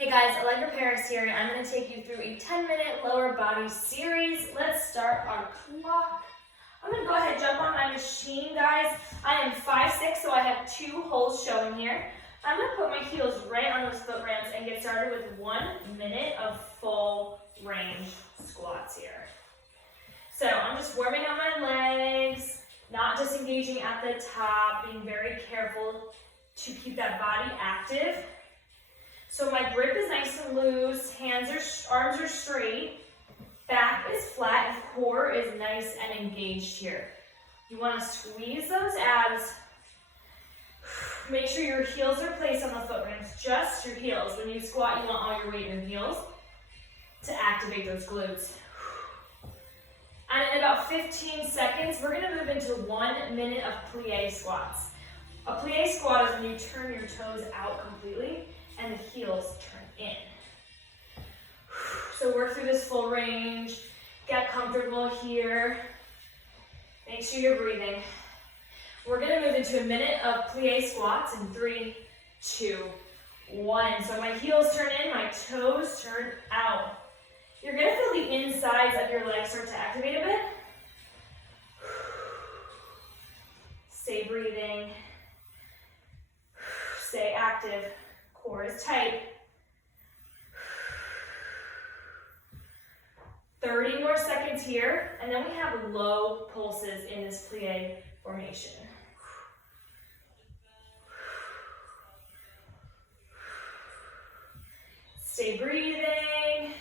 Hey guys, Allegra here, and I'm going to take you through a 10-minute lower body series. Let's start our clock. I'm going to go ahead and jump on my machine, guys. I am 5'6", so I have 2 holes showing here. I'm going to put my heels right on those foot ramps and get started with 1 minute of full range squats here. So I'm just warming up my legs, not disengaging at the top, being very careful to keep that body active. So my grip is nice and loose, arms are straight, back is flat, and core is nice and engaged here. You want to squeeze those abs. Make sure your heels are placed on the foot ramps, just your heels. When you squat, you want all your weight in your heels to activate those glutes. And in about 15 seconds, we're going to move into 1 minute of plie squats. A plie squat is when you turn your toes out completely and the heels turn in. So work through this full range, get comfortable here. Make sure you're breathing. We're gonna move into a minute of plie squats in 3, 2, 1. So my heels turn in, my toes turn out. You're gonna feel the insides of your legs start to activate a bit. Stay breathing. Stay active. Core is tight. 30 more seconds here, and then we have low pulses in this plie formation. Stay breathing.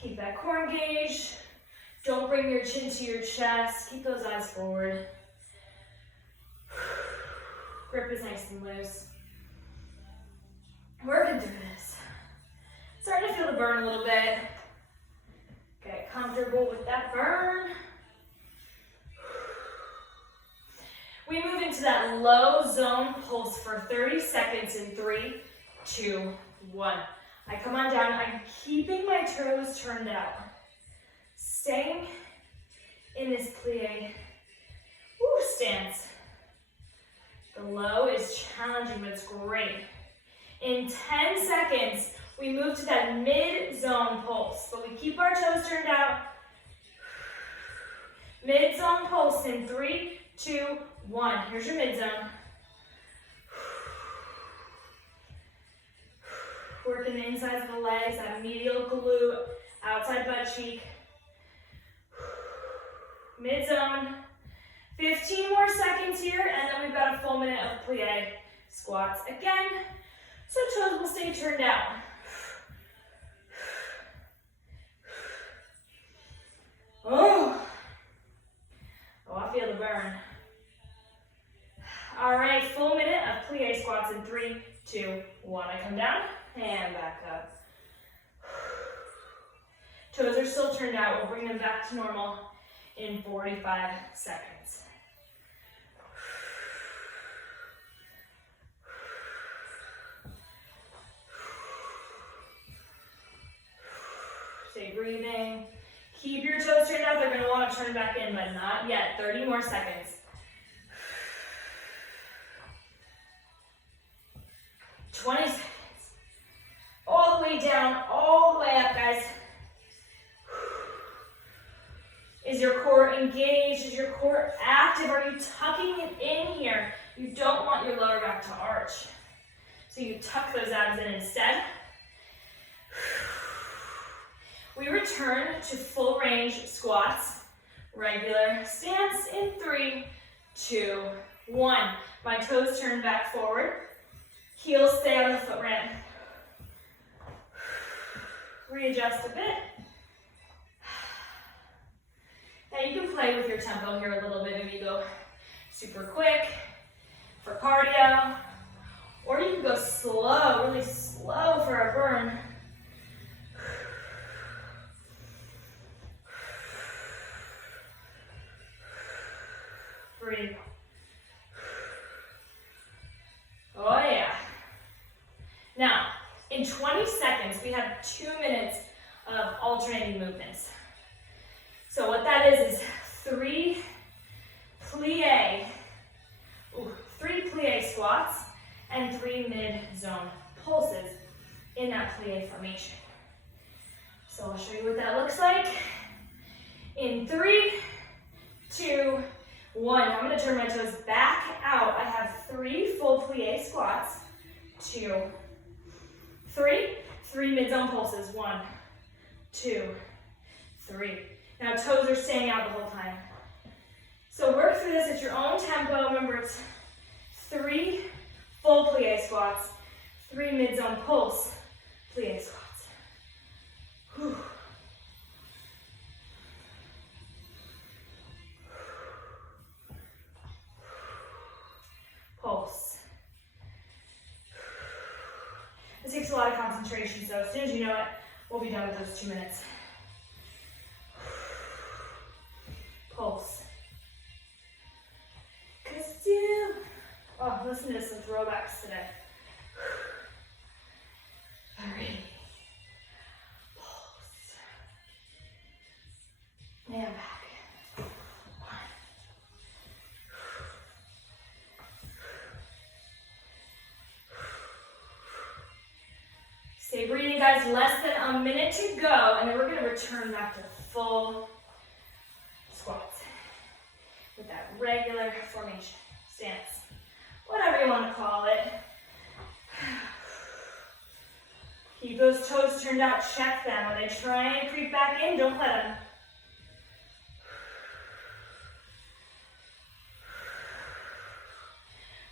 Keep that core engaged. Don't bring your chin to your chest. Keep those eyes forward. Grip is nice and loose. Working through this. Starting to feel the burn a little bit. Get comfortable with that burn. We move into that low zone pulse for 30 seconds in 3, 2, 1. I come on down. I'm keeping my toes turned out. Staying in this plie stance. The low is challenging, but it's great. In 10 seconds, we move to that mid-zone pulse, but we keep our toes turned out. Mid-zone pulse in 3, 2, 1. Here's your mid-zone. Working the insides of the legs, that medial glute, outside butt cheek. Mid-zone. 15 more seconds here, and then we've got a full minute of plie squats again. So toes will stay turned out. Oh, I feel the burn. All right, full minute of plie squats in 3, 2, 1. I come down and back up. Toes are still turned out. We'll bring them back to normal in 45 seconds. Stay breathing. Keep your toes turned out. They're going to want to turn back in, but not yet. 30 more seconds. Twenty seconds. All the way down, all the way up, guys. Is your core engaged? Is your core active? Are you tucking it in here? You don't want your lower back to arch. So you tuck those abs in instead. We return to full range squats, regular stance in 3, 2, 1. My toes turn back forward. Heels stay on the foot ramp. Readjust a bit. Now you can play with your tempo here a little bit. Maybe go super quick for cardio, or you can go slow, really slow for a burn. Breathe. Oh yeah. Now, in 20 seconds, we have 2 minutes of alternating movements. So what that is 3 plie squats and 3 mid-zone pulses. in that plie formation. So I'll show you what that looks like. In 3, 2, 1. I'm going to turn my toes back out. I have 3 full plie squats. 2, 3. 3 mid-zone pulses. 1, 2, 3. Now toes are staying out the whole time. So work through this at your own tempo. Remember, it's 3 full plie squats, 3 mid-zone pulse plie squats. Whew. Pulse. This takes a lot of concentration, so as soon as you know it, we'll be done with those 2 minutes. Pulse. Oh, listen to some throwbacks today. 3. Pulse. And back. 1. Stay breathing, guys. Less than a minute to go, and then we're going to return back to full squats with that regular formation, stance, whatever you want to call it. Keep those toes turned out. Check them. When they try and creep back in, don't let them.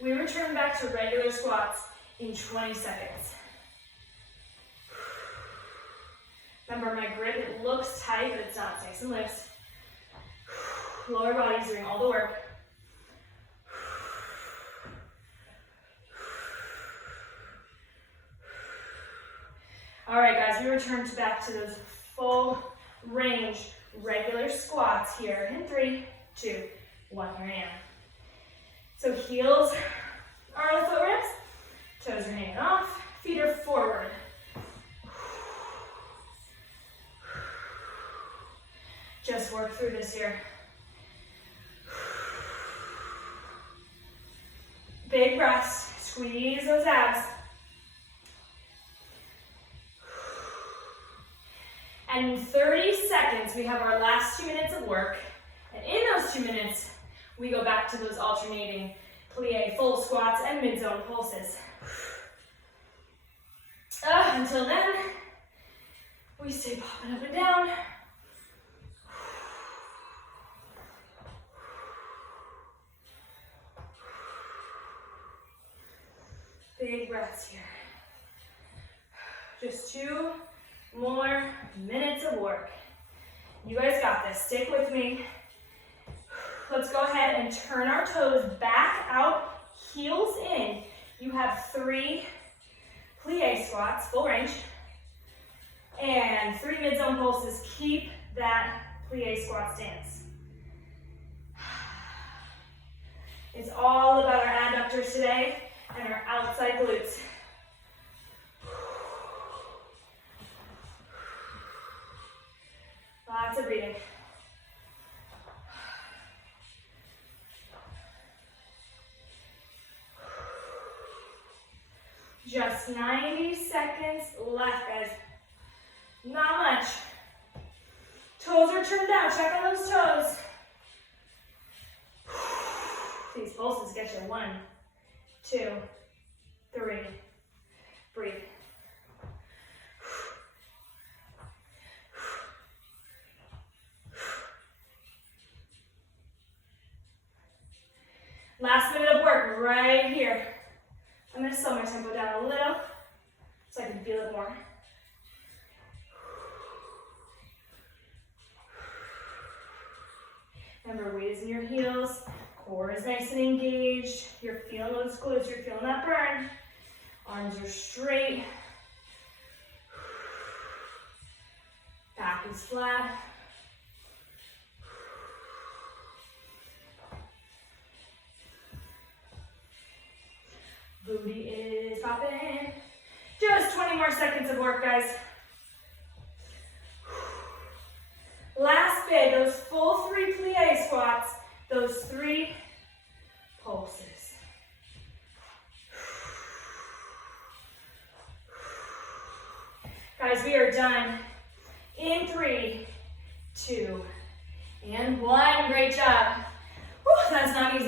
We return back to regular squats in 20 seconds. Remember, my grip, it looks tight, but it's not. It's nice and loose. Lower body's doing all the work. All right, guys, we return back to those full range regular squats here in 3, 2, 1. Here I am. So heels are on the foot ramps, toes are hanging off, feet are forward. Just work through this here. Big breaths, squeeze those abs. And in 30 seconds, we have our last 2 minutes of work. And in those 2 minutes, we go back to those alternating plie full squats and mid-zone pulses. Until then, we stay popping up and down. Big breaths here. Just 2 more minutes of work. You guys got this. Stick with me. Let's go ahead and turn our toes back out, heels in. You have 3 plie squats, full range, and 3 mid-zone pulses. Keep that plie squat stance. It's all about our adductors today and our outside glutes. Lots of breathing. Just 90 seconds left, guys. Not much. Toes are turned down. Check on those toes. These pulses get you 1, 2, 3. Breathe. Last minute of work right here. I'm going to slow my tempo down a little so I can feel it more. Remember, weight is in your heels, core is nice and engaged. You're feeling those glutes, you're feeling that burn. Arms are straight. Back is flat. Booty is popping. Just 20 more seconds of work, guys. Last bit, those full 3 plie squats, those 3 pulses. Guys, we are done in 3, 2, and 1. Great job. Whew, that's not easy.